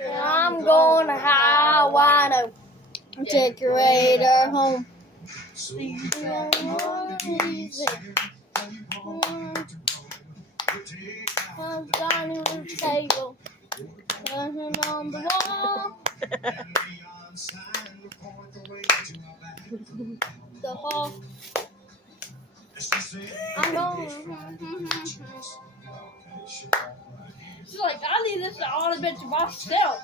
I'm going to Hawaii to decorate our home. I'm dining on the table, turning on the wall. The hall. I'm going. She's like, I need this ornament to myself.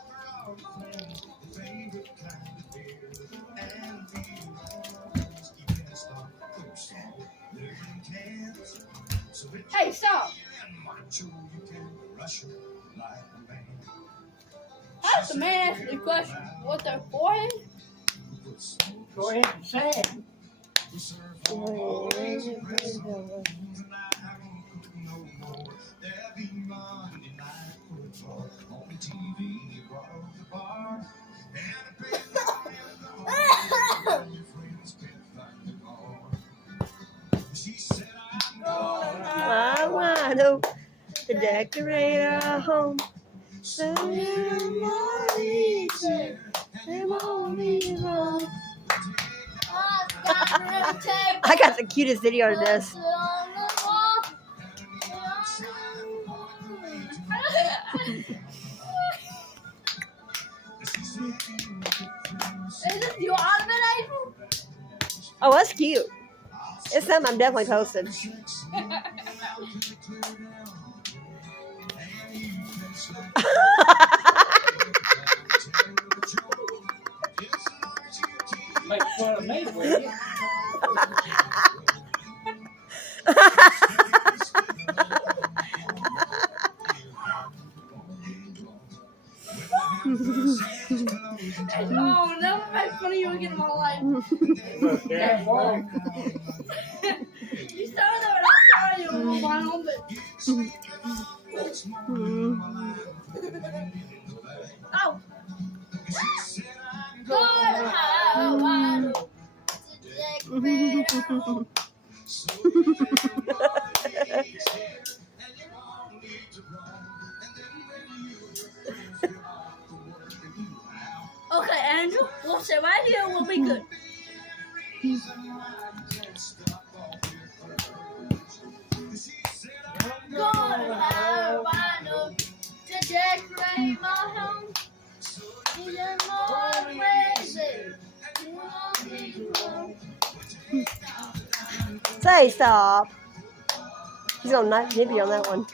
Hey, stop. How does the man ask the question what they're for him? Go ahead and say it. I want to decorate our home. So I got the cutest video of this. Is this your ornament, April? Oh, that's cute. It's something I'm definitely posting. Make fun of me, will you? Oh, never make fun of you again in my life. That work. You started that without telling you on my home, but oh. God, how I know to decorate our home. Okay, Andrew, we'll sit right here. We'll be good. God, how I know to decorate my home. Even more crazy. You won't be wrong. Say stop. He's gonna nip you on that one.